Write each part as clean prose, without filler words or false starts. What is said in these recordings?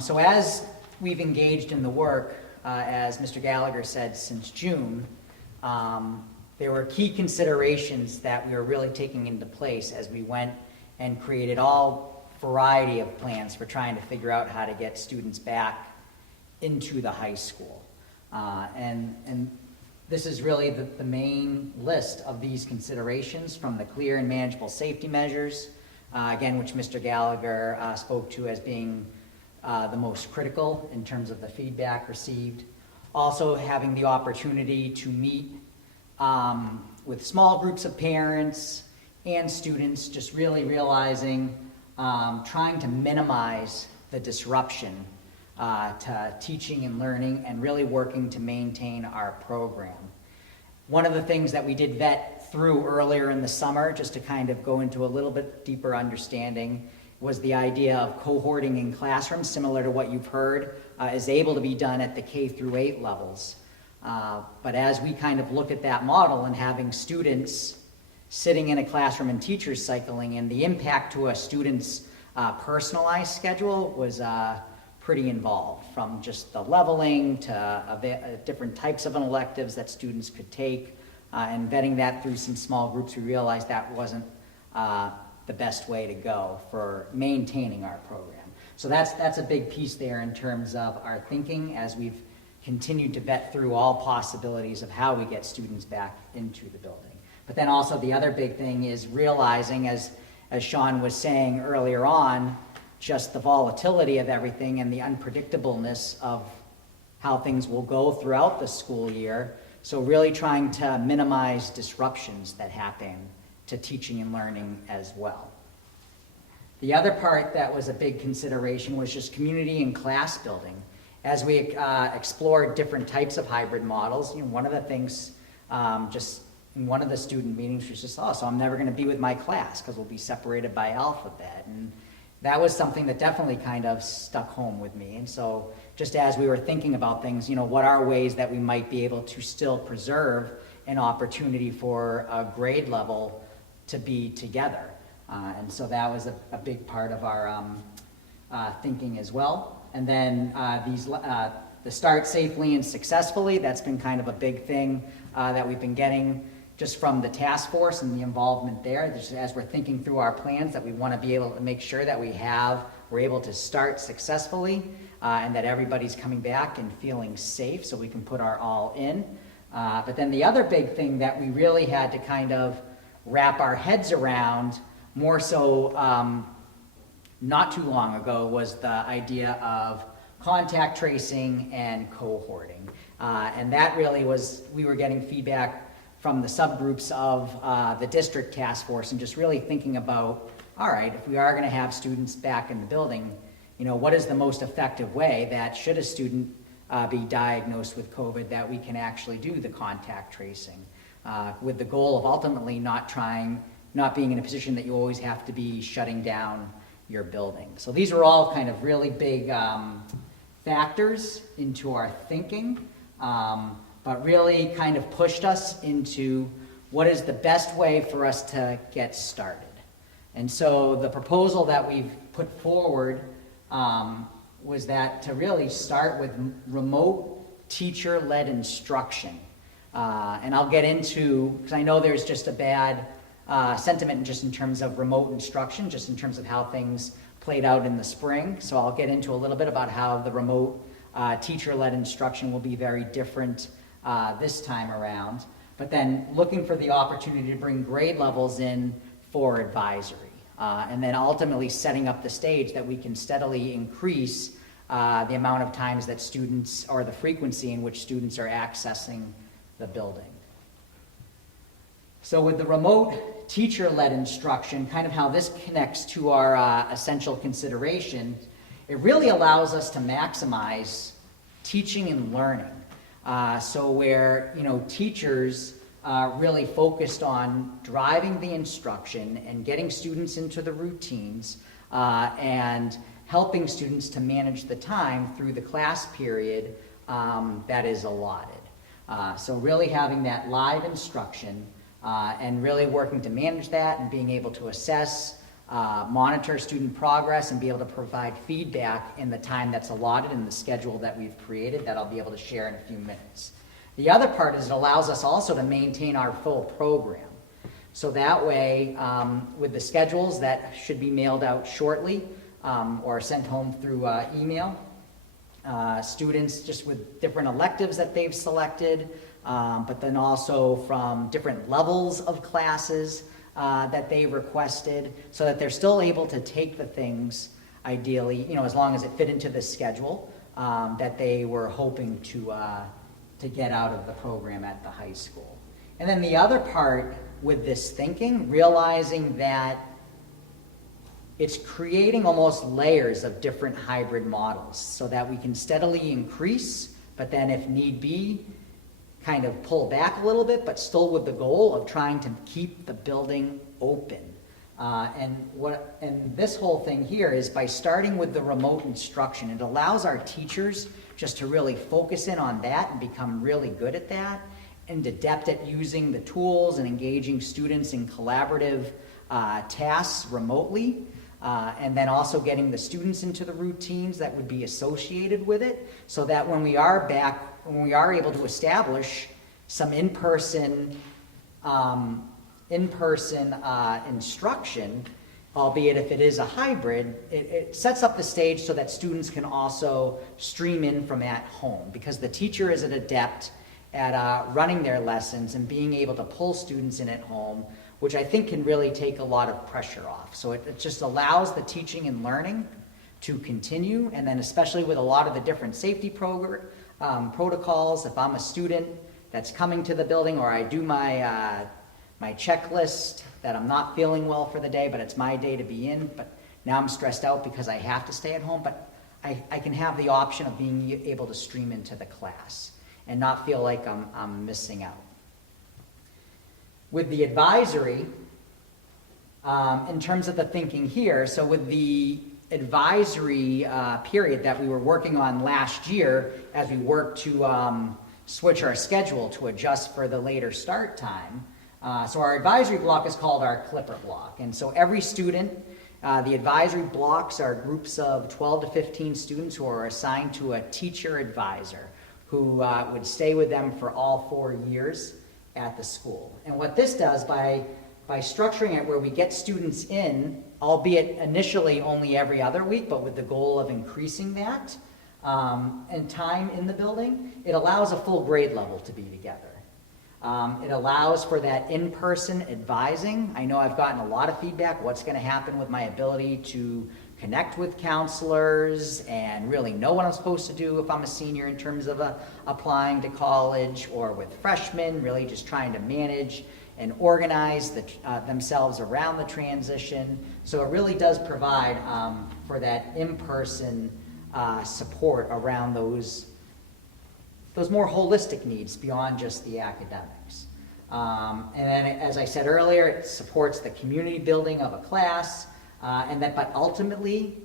So as we've engaged in the work, as Mr. Gallagher said, since June, there were key considerations that we were really taking into place as we went and created all variety of plans for trying to figure out how to get students back into the high school. And this is really the main list of these considerations, from the clear and manageable safety measures, again, which Mr. Gallagher spoke to as being the most critical in terms of the feedback received. Also having the opportunity to meet with small groups of parents and students, just really realizing, trying to minimize the disruption to teaching and learning, and really working to maintain our program. One of the things that we did vet through earlier in the summer, just to kind of go into a little bit deeper understanding, was the idea of cohorting in classrooms, similar to what you've heard, is able to be done at the K through 8 levels. But as we kind of look at that model and having students sitting in a classroom and teachers cycling in, the impact to a student's personalized schedule was pretty involved, from just the leveling to different types of electives that students could take, and vetting that through some small groups. We realized that wasn't the best way to go for maintaining our program. So that's a big piece there in terms of our thinking as we've continued to vet through all possibilities of how we get students back into the building. But then also the other big thing is realizing, as Sean was saying earlier on, just the volatility of everything and the unpredictableness of how things will go throughout the school year. So really trying to minimize disruptions that happen to teaching and learning as well. The other part that was a big consideration was just community and class building. As we explored different types of hybrid models, one of the things just in one of the student meetings was just, so I'm never going to be with my class because we'll be separated by alphabet. And that was something that definitely kind of stuck home with me. And so just as we were thinking about things, what are ways that we might be able to still preserve an opportunity for a grade level to be together. And so that was a big part of our thinking as well. And then the start safely and successfully, that's been kind of a big thing that we've been getting just from the task force and the involvement there, just as we're thinking through our plans, that we want to be able to make sure that we're able to start successfully, and that everybody's coming back and feeling safe so we can put our all in. But then the other big thing that we really had to kind of wrap our heads around, more so not too long ago, was the idea of contact tracing and cohorting. And that really was, we were getting feedback from the subgroups of the district task force, and just really thinking about, all right, if we are going to have students back in the building, what is the most effective way that, should a student be diagnosed with COVID, that we can actually do the contact tracing, with the goal of ultimately not being in a position that you always have to be shutting down your building. So these are all kind of really big factors into our thinking, but really kind of pushed us into what is the best way for us to get started. And so the proposal that we've put forward was that to really start with remote teacher-led instruction. And I'll get into, because I know there's just a bad sentiment just in terms of remote instruction, just in terms of how things played out in the spring. So I'll get into a little bit about how the remote teacher-led instruction will be very different this time around. But then looking for the opportunity to bring grade levels in for advisory. And then ultimately setting up the stage that we can steadily increase the amount of times that students, or the frequency in which students are accessing the building. So with the remote teacher-led instruction, kind of how this connects to our essential consideration, it really allows us to maximize teaching and learning. So where, teachers really focused on driving the instruction and getting students into the routines, and helping students to manage the time through the class period that is allotted. So really having that live instruction, and really working to manage that and being able to assess monitor student progress and be able to provide feedback in the time that's allotted in the schedule that we've created that I'll be able to share in a few minutes. The other part is it allows us also to maintain our full program. So that way, with the schedules that should be mailed out shortly or sent home through email, students just with different electives that they've selected, but then also from different levels of classes that they requested, so that they're still able to take the things, ideally, as long as it fit into the schedule that they were hoping to get out of the program at the high school. And then the other part with this thinking, realizing that it's creating almost layers of different hybrid models so that we can steadily increase, but then if need be, kind of pull back a little bit, but still with the goal of trying to keep the building open. And this whole thing here is by starting with the remote instruction, it allows our teachers just to really focus in on that and become really good at that, and adept at using the tools and engaging students in collaborative tasks remotely, and then also getting the students into the routines that would be associated with it, so that when we are able to establish some in-person instruction, albeit if it is a hybrid, it sets up the stage so that students can also stream in from at home, because the teacher is an adept at running their lessons and being able to pull students in at home, which I think can really take a lot of pressure off. So it just allows the teaching and learning to continue, and then especially with a lot of the different safety protocols, if I'm a student that's coming to the building, or I do my checklist that I'm not feeling well for the day, but it's my day to be in, but now I'm stressed out because I have to stay at home, but I can have the option of being able to stream into the class and not feel like I'm missing out. With the advisory, in terms of the thinking here, so with the advisory period that we were working on last year as we worked to switch our schedule to adjust for the later start time, so our advisory block is called our Clipper block. And so every student, the advisory blocks are groups of 12 to 15 students who are assigned to a teacher advisor who would stay with them for all 4 years at the school. And what this does, by structuring it where we get students in, albeit initially only every other week, but with the goal of increasing that and time in the building, it allows a full grade level to be together. It allows for that in-person advising. I know I've gotten a lot of feedback, what's going to happen with my ability to connect with counselors and really know what I'm supposed to do if I'm a senior in terms of applying to college, or with freshmen, really just trying to manage and organize themselves around the transition. So it really does provide for that in-person support around those more holistic needs beyond just the academics. And then, as I said earlier, it supports the community building of a class, but ultimately,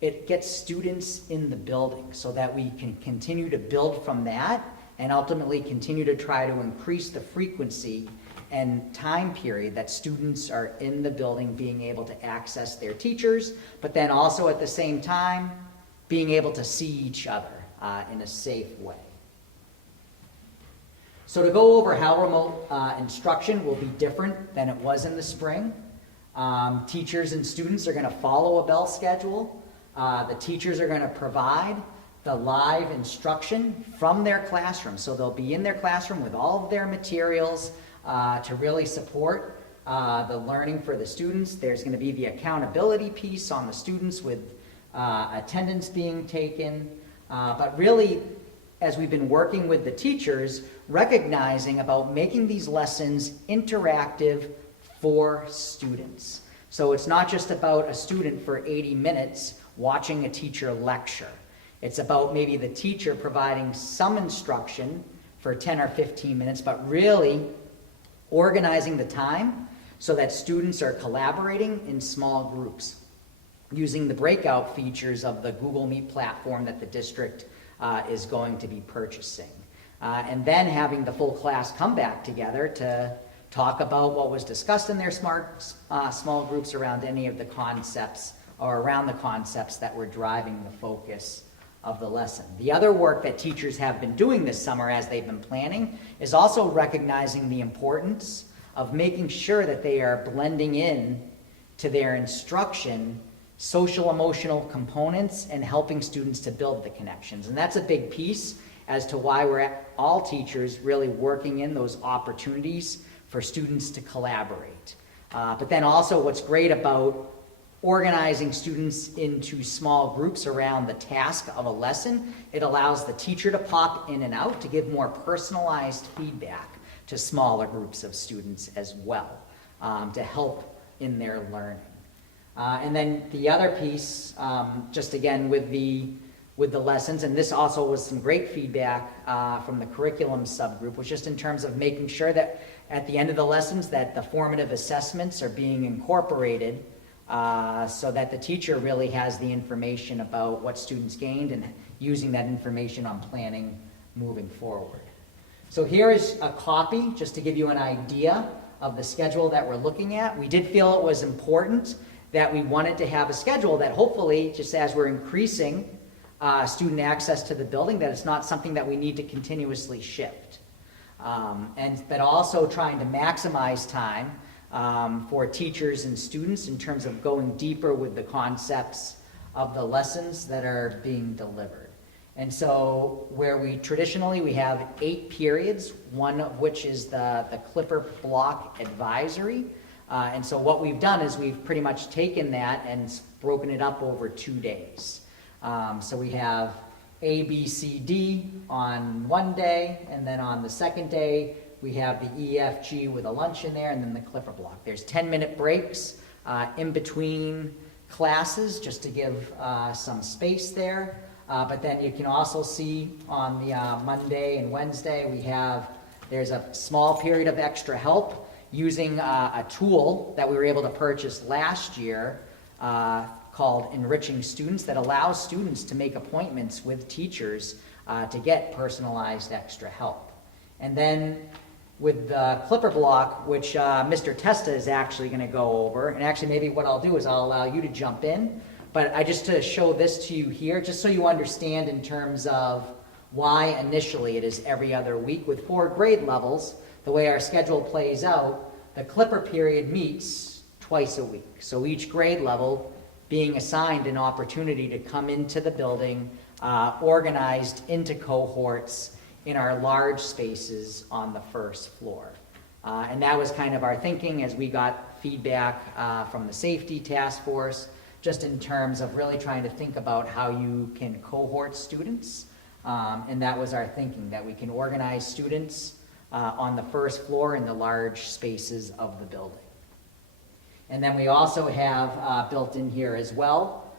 it gets students in the building so that we can continue to build from that and ultimately continue to try to increase the frequency and time period that students are in the building, being able to access their teachers, but then also at the same time, being able to see each other in a safe way. So to go over how remote instruction will be different than it was in the spring, teachers and students are going to follow a bell schedule. The teachers are going to provide the live instruction from their classroom. So they'll be in their classroom with all of their materials to really support the learning for the students. There's going to be the accountability piece on the students with attendance being taken. But really, as we've been working with the teachers, recognizing about making these lessons interactive for students. So it's not just about a student for 80 minutes watching a teacher lecture. It's about maybe the teacher providing some instruction for 10 or 15 minutes, but really organizing the time so that students are collaborating in small groups, using the breakout features of the Google Meet platform that the district is going to be purchasing. And then having the full class come back together to talk about what was discussed in their small groups around any of the concepts or around the concepts that were driving the focus of the lesson. The other work that teachers have been doing this summer as they've been planning is also recognizing the importance of making sure that they are blending in to their instruction social emotional components and helping students to build the connections. And that's a big piece as to why we're all teachers really working in those opportunities for students to collaborate. But then also what's great about organizing students into small groups around the task of a lesson, it allows the teacher to pop in and out to give more personalized feedback to smaller groups of students as well, to help in their learning. And then the other piece, just again with the lessons, and this also was some great feedback from the curriculum subgroup, was just in terms of making sure that at the end of the lessons that the formative assessments are being incorporated so that the teacher really has the information about what students gained and using that information on planning moving forward. So here is a copy just to give you an idea of the schedule that we're looking at. We did feel it was important that we wanted to have a schedule that hopefully, just as we're increasing student access to the building, that it's not something that we need to continuously shift. But also trying to maximize time for teachers and students in terms of going deeper with the concepts of the lessons that are being delivered. And so where we traditionally have 8 periods, one of which is the Clipper Block Advisory. And so what we've done is we've pretty much taken that and broken it up over 2 days. So we have A, B, C, D on one day, and then on the second day, we have the E, F, G with a lunch in there, and then the Clipper Block. There's 10-minute breaks in between classes just to give some space there. But then you can also see on the Monday and Wednesday, there's a small period of extra help using a tool that we were able to purchase last year called Enriching Students that allows students to make appointments with teachers to get personalized extra help. And then with the Clipper Block, which Mr. Testa is actually going to go over, and actually maybe what I'll do is I'll allow you to jump in, but just to show this to you here, just so you understand in terms of why initially it is every other week. With 4 grade levels, the way our schedule plays out, the Clipper period meets twice a week. So each grade level being assigned an opportunity to come into the building, organized into cohorts in our large spaces on the first floor. And that was kind of our thinking as we got feedback from the safety task force, just in terms of really trying to think about how you can cohort students. And that was our thinking, that we can organize students on the first floor in the large spaces of the building. And then we also have built in here as well,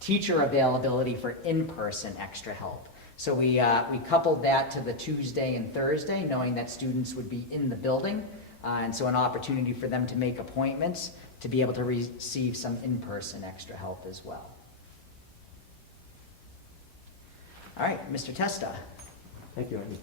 teacher availability for in-person extra help. So we coupled that to the Tuesday and Thursday, knowing that students would be in the building, and so an opportunity for them to make appointments to be able to receive some in-person extra help as well. All right, Mr. Testa. Thank you, Andy.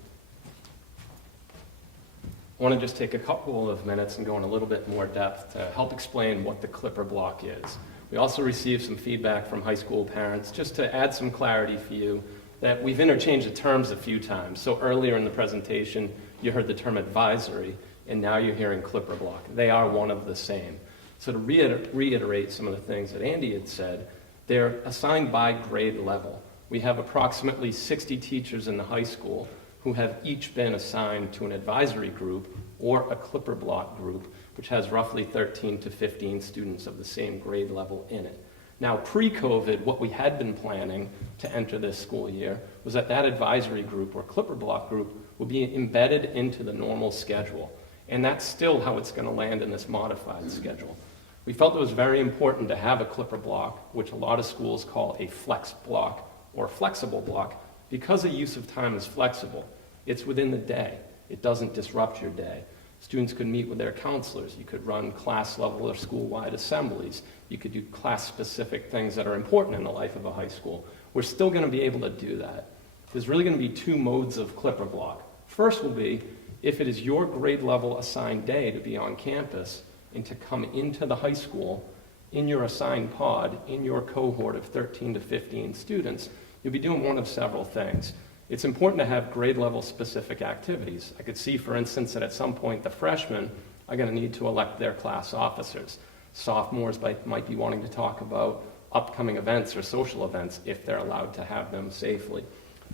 I want to just take a couple of minutes and go in a little bit more depth to help explain what the Clipper Block is. We also received some feedback from high school parents just to add some clarity for you that we've interchanged the terms a few times. So earlier in the presentation, you heard the term advisory, and now you're hearing Clipper Block. They are one of the same. So to reiterate some of the things that Andy had said, they're assigned by grade level. We have approximately 60 teachers in the high school who have each been assigned to an advisory group or a Clipper Block group, which has roughly 13 to 15 students of the same grade level in it. Now, pre-COVID, what we had been planning to enter this school year was that advisory group or Clipper Block group will be embedded into the normal schedule. And that's still how it's going to land in this modified schedule. We felt it was very important to have a Clipper Block, which a lot of schools call a flex block or flexible block, because the use of time is flexible. It's within the day. It doesn't disrupt your day. Students could meet with their counselors. You could run class level or school-wide assemblies. You could do class-specific things that are important in the life of a high school. We're still going to be able to do that. There's really going to be 2 modes of Clipper Block. First will be if it is your grade level assigned day to be on campus and to come into the high school in your assigned pod, in your cohort of 13 to 15 students, you'll be doing one of several things. It's important to have grade level specific activities. I could see, for instance, that at some point the freshmen are going to need to elect their class officers. Sophomores might be wanting to talk about upcoming events or social events if they're allowed to have them safely.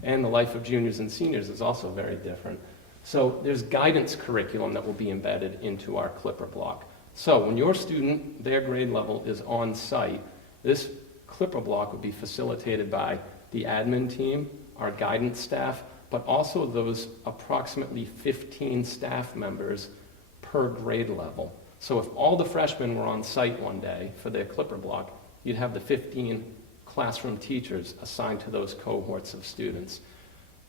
And the life of juniors and seniors is also very different. So there's guidance curriculum that will be embedded into our Clipper block. So when your student, their grade level is on site, this Clipper block will be facilitated by the admin team, our guidance staff, but also those approximately 15 staff members per grade level. So if all the freshmen were on site one day for their Clipper block, you'd have the 15 classroom teachers assigned to those cohorts of students.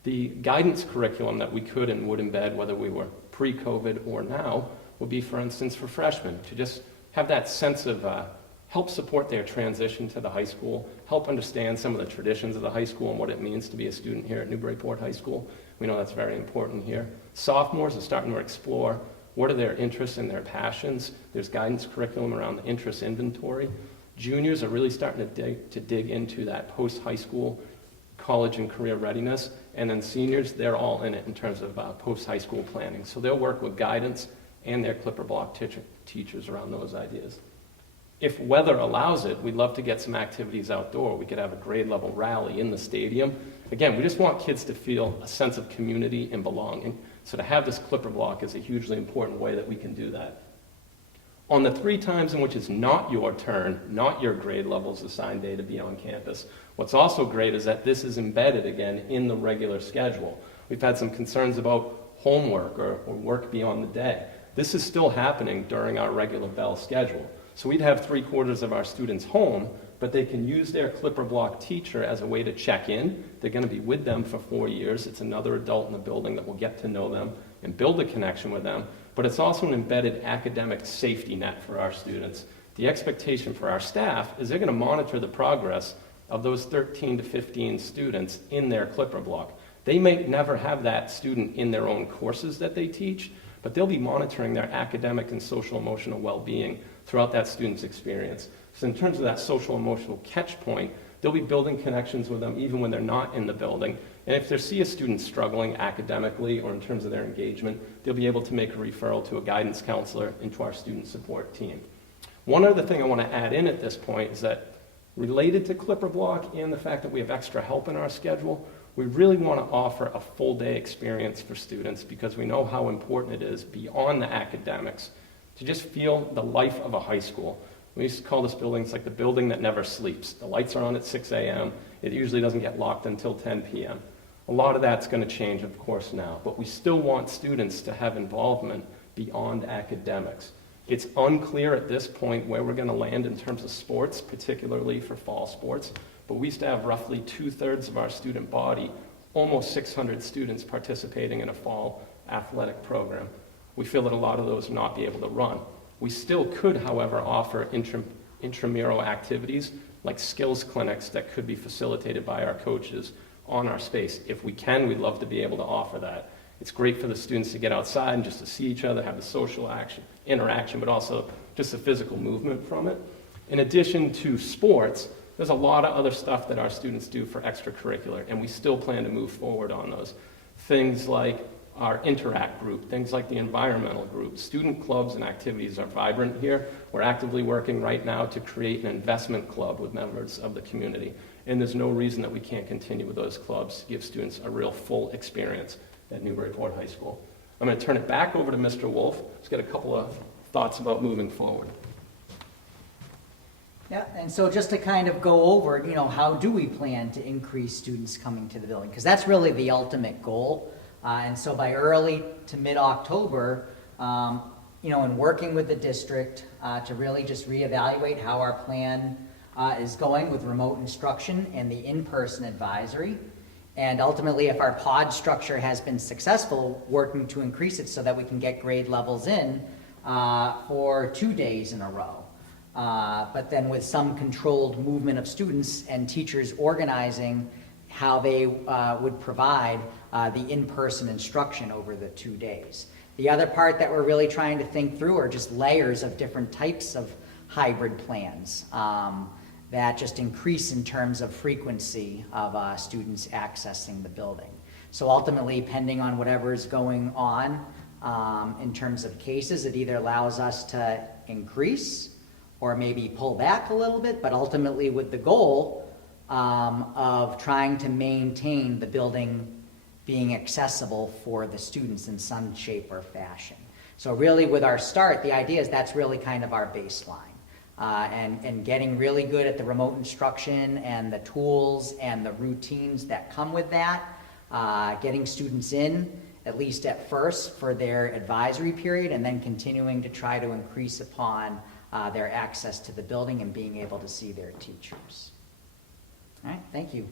The guidance curriculum that we could and would embed, whether we were pre-COVID or now, would be, for instance, for freshmen, to just have that sense of help support their transition to the high school, help understand some of the traditions of the high school and what it means to be a student here at Newburyport High School. We know that's very important here. Sophomores are starting to explore what are their interests and their passions. There's guidance curriculum around the interest inventory. Juniors are really starting to dig into that post-high school, college and career readiness. And then seniors, they're all in it in terms of post-high school planning. So they'll work with guidance and their Clipper block teachers around those ideas. If weather allows it, we'd love to get some activities outdoor. We could have a grade level rally in the stadium. Again, we just want kids to feel a sense of community and belonging. So to have this Clipper block is a hugely important way that we can do that. On the 3 times in which it's not your turn, not your grade level's assigned day to be on campus, what's also great is that this is embedded again in the regular schedule. We've had some concerns about homework or work beyond the day. This is still happening during our regular bell schedule. So we'd have 3/4 of our students home, but they can use their Clipper block teacher as a way to check in. They're going to be with them for 4 years. It's another adult in the building that will get to know them and build a connection with them. But it's also an embedded academic safety net for our students. The expectation for our staff is they're going to monitor the progress of those 13 to 15 students in their Clipper block. They may never have that student in their own courses that they teach, but they'll be monitoring their academic and social emotional well-being throughout that student's experience. So in terms of that social emotional catch point, they'll be building connections with them even when they're not in the building. And if they see a student struggling academically or in terms of their engagement, they'll be able to make a referral to a guidance counselor and to our student support team. One other thing I want to add in at this point is that related to Clipper block and the fact that we have extra help in our schedule, we really want to offer a full day experience for students because we know how important it is beyond the academics to just feel the life of a high school. We used to call this building, it's like the building that never sleeps. The lights are on at 6 a.m. It usually doesn't get locked until 10 p.m. A lot of that's going to change, of course, now, but we still want students to have involvement beyond academics. It's unclear at this point where we're going to land in terms of sports, particularly for fall sports, but we used to have roughly 2/3 of our student body, almost 600 students participating in a fall athletic program. We feel that a lot of those will not be able to run. We still could, however, offer intramural activities like skills clinics that could be facilitated by our coaches on our space. If we can, we'd love to be able to offer that. It's great for the students to get outside and just to see each other, have the social interaction, but also just the physical movement from it. In addition to sports, there's a lot of other stuff that our students do for extracurricular, and we still plan to move forward on those. Things like our interact group, things like the environmental group. Student clubs and activities are vibrant here. We're actively working right now to create an investment club with members of the community, and there's no reason that we can't continue with those clubs to give students a real full experience at Newburyport High School. I'm going to turn it back over to Mr. Wolf. Let's get a couple of thoughts about moving forward. Yeah, and so just to kind of go over, how do we plan to increase students coming to the building? Because that's really the ultimate goal. And so by early to mid-October, in working with the district to really just reevaluate how our plan is going with remote instruction and the in-person advisory. And ultimately, if our pod structure has been successful, working to increase it so that we can get grade levels in for 2 days in a row. But then with some controlled movement of students and teachers organizing how they would provide the in-person instruction over the 2 days. The other part that we're really trying to think through are just layers of different types of hybrid plans that just increase in terms of frequency of students accessing the building. So ultimately, depending on whatever is going on in terms of cases, it either allows us to increase or maybe pull back a little bit, but ultimately with the goal of trying to maintain the building being accessible for the students in some shape or fashion. So really with our start, the idea is that's really kind of our baseline. And getting really good at the remote instruction and the tools and the routines that come with that, getting students in, at least at first, for their advisory period, and then continuing to try to increase upon their access to the building and being able to see their teachers. All right, thank you.